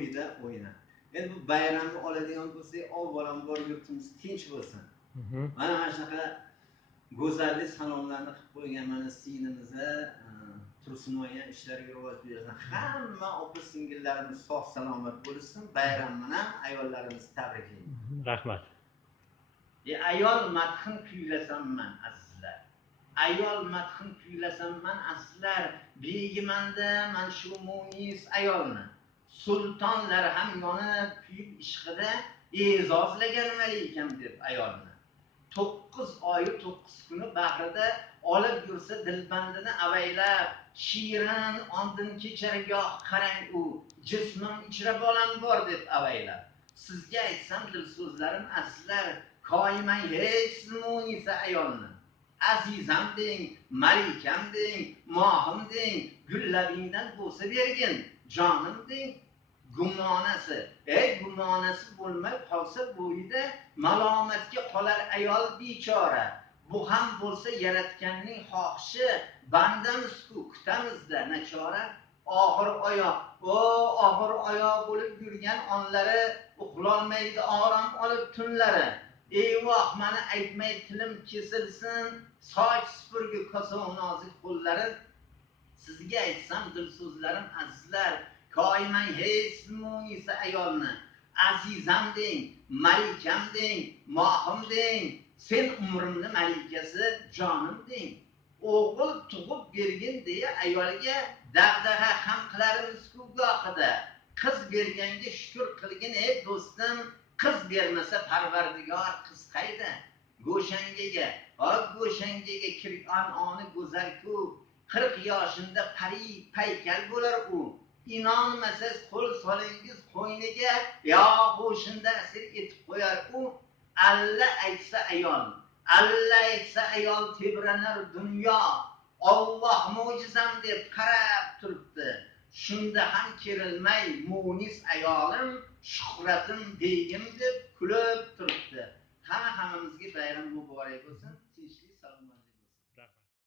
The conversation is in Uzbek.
bo'yida o'yna. Endi bu bayramni oladigan bo'lsak, avvalambor yurtimiz tinch bo'lsin. Mana shunaqa go'zallik salomlarni qilib qo'ygan mana sinimizni Tursunoya ishlariga rivoj bersin. Hamma opa-singillarimiz sog' salomat bo'lsin. Bayram bilan ayollarimizni tabriklaymiz. Rahmat. Ayol madhin kuylasamman azizlar. Ayol madhin kuylasamman azizlar. Begimanda man shu munis ayolni. Sultonlar ham yonib kuyib ishqida e'zozlagan malikam deb ayolni. 9 oy 9 kuni bahrida olib yursa dilbandini avaylab, shirin ondin kechargoh qarang u jismim ichra bolam bor deb avaylab. Sizga aytsam dil so'zlarim azizlar, koyimang hech munisa ayolni. Azizam deng, malikam deng, mohim deng, gullabingdan bo'lsa bergin, jonim deng. Gumonasi, gumonasi bo'lmay qolsa bo'yida malomatga qolar ayol bechora. Bu ham bo'lsa yaratganning xohishi, bandamiz-ku kutamizda nachora. Og'ir oyoq bo'lib yurgan onlari, uxlolmaydi orom olib tunlari. Eyvoh, mani aytmay tilim kesilsin, soch supurgi kosov nozik qo'llari. Sizga aytsam dil so'zlarim azizlar, koyimang hech munisa ayolni. Azizam deng, malikam deng, mohim deng, sen umrimni malikasi, jonim deng. O'g'il tug'ib bergin deya ayolga dag'dag'a ham qilarimiz-ku gohida. Qiz berganga shukr qilgin ey do'stim, qiz bermasa Parvardigor qiz qayda? Go'shangaga kirgan oni go'zal-ku, 40 yoshinda pari paykal bo'lar u. İnanmasaz qo'l solingiz qo'yniga, yo qo'shinda asir etib qo'yar u. Alla aytsa ayol tebranar dunyo. Alloh mo'jizam deb qarab turibdi. Shunda ham kerilmay munis ayolim, shuhratim begim deb kulib turibdi. Hammamizga bayram muborak bo'lsin.